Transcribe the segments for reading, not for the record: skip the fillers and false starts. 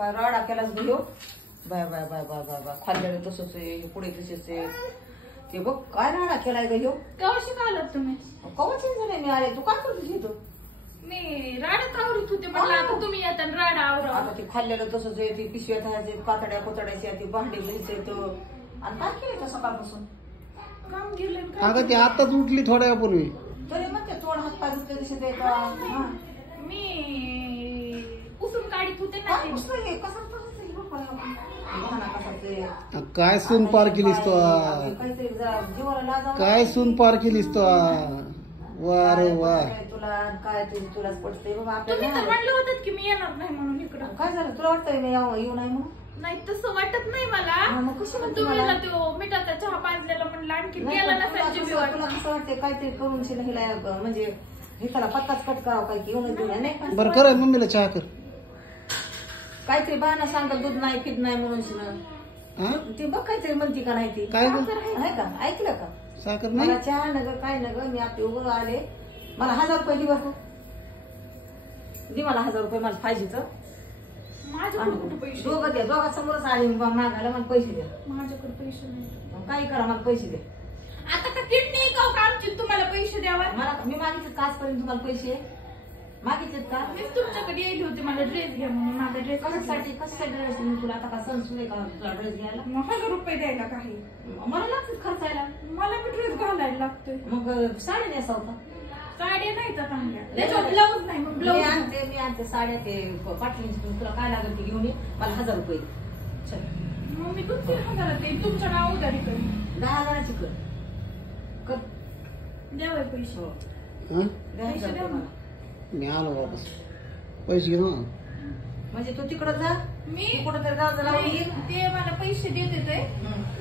काय राडा केलाच ग ह्यो. बाय बाय बाय बाय बाय बाय खाल्लेलं तसंच आहे, पुढे तसेच आहे. ते बघ काय राडा केलाय ग ह्यो. केव्हा शिकालात तुम्ही? कवच झाले मी आले. तू काय करतो इथं? मी राडाच आवरत होते. म्हणलं आता तुम्ही येता राडा आवरा. आता ते खाल्लेलं तसंच आहे, ती पिशव्या खायचे, कातड्या कोतड्याच्या, ती भांडी घ्यायचे आणि काय केलं सकाळपासून काम गेलं अगं ती आताच उठली थोड्या वेळापूर्वी. तरी म्हणते तोंड हात पाय दुखते दिसत आहे का? मी पुसून काढीत होते ना. काय सून पार केलीस तो, काहीतरी जीवाला लाज काय सून पार केलीस तो. वा रे वा. तुला काय तुलाच पडते बाबा तुम्ही तर आपल्याला. म्हणले होते की मी येणार नाही म्हणून इकडं. काय झालं तुला वाटतंय मी येऊ नाही म्हणून? नाही तसं वाटत नाही मला. मग कशी पण म्हणते तुम्ही मला? तो मिठाचा चहा पाजलेला म्हणलं आणखी नाही, गेला पण नसेल तुला जीव कसं कसं वाटतंय काहीतरी करून हिला म्हणजे हे त्याला पत्ताच कट करावं काय की येऊन देऊ नाही का? बरं कर मम्मीला चहा कर. काहीतरी बहाणा सांगत दूध नाही पीत नाही म्हणून हा ती बघ काहीतरी म्हणती का नाही ती काय ग? आहे का? ऐकलं का? साखर नाही. मला चहा नगर काय नगर मी आता उभं आले. मला 1000 रुपये दे बघ. दे मला 1000 रुपये मला पाहिजेच. माझ्याकडे कुठे पैसे? दोघं द्या दोघांसमोरच आले मागायला. मला पैसे द्या. माझ्याकडे पैसे नाही. काही करा मला पैसे द्या. आता का किडनी का आमची तुम्हाला पैसे द्यावा? मला मी मागितलेत का आजपर्यंत तुम्हाला पैसे मागितलेत का? मीच तुमच्याकडे यायली होते मला ड्रेस घ्या म्हणून. माझा ड्रेस कशासाठी ड्रेस मी तुला आता का सण सुरे का तुला ड्रेस घ्यायला? 1000 रुपये द्यायला काही. मला लागतात खर्चायला. मला बी ड्रेस घालायला लागतोय. मग साडी नेसा होता. साड्या नाही तर चांगल्या. त्याच्यावर ब्लाऊज नाही. मग मी ब्लाऊज आणते साड्या ते पाठवून तुला काय लागेल ते घेऊन ये. मला 1000 रुपये चल. मग मी 2-3 येईल तुमच्या नाव उधारी करेन. 10,000ची कर द्यावे पैसे. हा? द्या मला. मी आलो वापस. पैसे घेऊ ना. म्हणजे तू तिकडं जा. मी कुठं तरी गाव लावून ये. ते मला पैसे देत येते.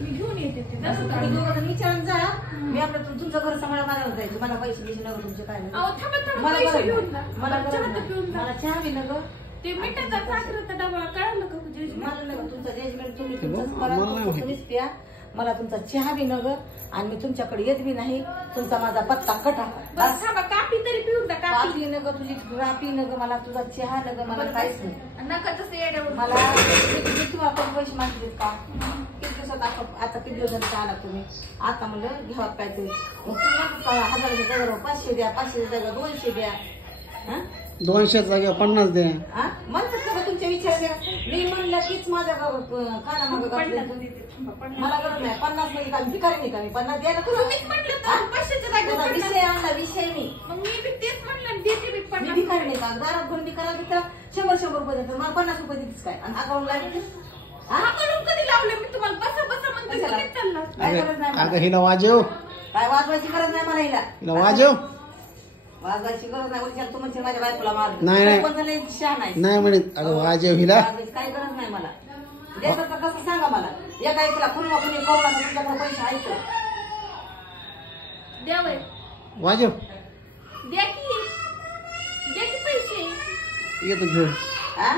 मी घेऊन येते ते. तसं तुम्ही दोघं जण विचारून जा. मी आपलं तुमचं घर सांभाळा मला जाईल. तुम्हाला पैसे बिशे नगर तुमचे काय नाही. अहो थांबा थांबा मला पैसे गरज घेऊन नाही. जा. मला चहा गरज तर पिऊन नाही. जा. मला चहा बी नगर. ते मिठाचा साखरेचा डबा कळालं का तुझ्या? मला नगर तुमचं जजमेंट तुम्ही हे बघ, तुमचंच आम्हाला करा. नाही माहिती. तुम्हीच प्या. मला तुमचा चहा बी नगर आणि मी तुमच्याकडे येत बी नाही. तुमचा माझा पत्ता कटा. बस थांबा कापी तरी पिऊन जा. कापी कापी नगर तुझी कापी नगर मला तुझा चहा नगर मला काहीच नाही. नका तसं येड्यावर. मला किती आपण पैसे मागितलेत का? किती दिवसात आता किती दिवसात चहा आला तुम्ही? आता म्हणलं घ्यावं काय ते. मग तुम्ही 1000च्या जागेवर 500 द्या. 500च्या जागेवर 200 द्या. 200 जागा 50 दे. म्हणतात का तुमच्या विचार द्या. मी म्हणलं कीच माझ्या काना मागं घातलं. मला गरज नाही. 50 मध्ये का भिकारी नाही का? मी 50 द्यायला तुम्हीच म्हटलं तर 500च्या जागेवर 50. विषय आणला विषय नाही. मग मी बी तेच म्हणलं देते बी मी 50. भिकारी नाही का? दारात भरून भिकारा भिकारा 100 रुपये देतात. मला 50 रुपये देतेच काय? आणि अकाउंट लागेल. हाकडून कधी लावले मी तुम्हाला? बसा बसा म्हणते कशाला? तुम्हीच चालला. काय गरज नाही अगं मला. हिला वाजव. काय वाजवायची गरज नाही मला हिला. हिला वाजव. वाजवायची गरज नाही. उलट तू म्हणजे माझ्या बायकोला मार. नाही, नाही. पण झालं शहा नाही. नाही म्हणत. अगं वाजव हिला. वाजवायची काही गरज नाही मला. देतात का कसं सांगा मला. एका एकीला कुणी कुणी कोरोना तुमच्याकडे पैसे ऐकलं. द्यावय. वाजव. द्या की. द्या की पैसे. येतो घेऊन. हा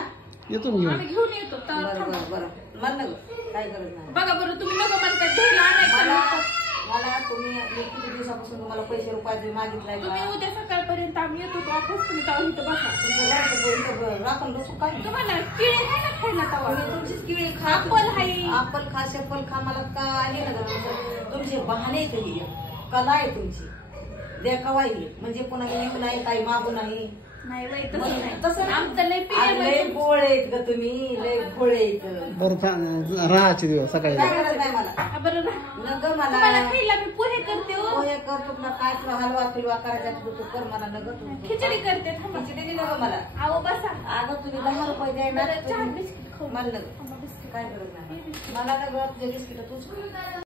येतो घेऊन. आम्ही घेऊन येतो. तर बरं थांबा. बरं बरं मला नको. काही गरज नाही. बघा बरं तुम्ही नको म्हणता घ्यायला मला आणायचं. मला तुम्ही किती दिवसापासून तुम्हाला पैसे रुपये मागितलाय का? तुम्ही उद्या सकाळपर्यंत आम्ही येतो वापस. तुम्ही तेव्हा इथं बसा. तुमच्या घरात पैसे राखून बसू काय? तुम्हाला केळी आहे ना खायला तेव्हा? तुम्ही तुमचीच किळी खा. ऍपल आहे. ऍपल खा शेपल खा. मला का आहे ना तुमचे बहाणे तरी कला आहे तुमची. देखावा आहे म्हणजे पुन्हा येऊ नाही काही मागू नाही. नाही बाई तसं नाही. तसं आमचं लय लय गोळ आहेत ग तुम्ही. लय गोळ आहेत. बरं राहायचे दिवस सकाळी. काय गरज नाही मला. बरं ना. नग तुम्हाला मला खायला मी पोहे करते हो. पोहे कर. तुला काय तुला हलवा फिलवा करायचा तू कर. मला नग तू खिचडी करते. थांबा. खिचडी नग मला. आहो बसा. अगं तुम्ही 10 रुपये द्यायला बरं, चहा बिस्किट खाऊ. मला नग. थांबा, बिस्किट. काय गरज नाही मला नग. तुझे बिस्किट तूच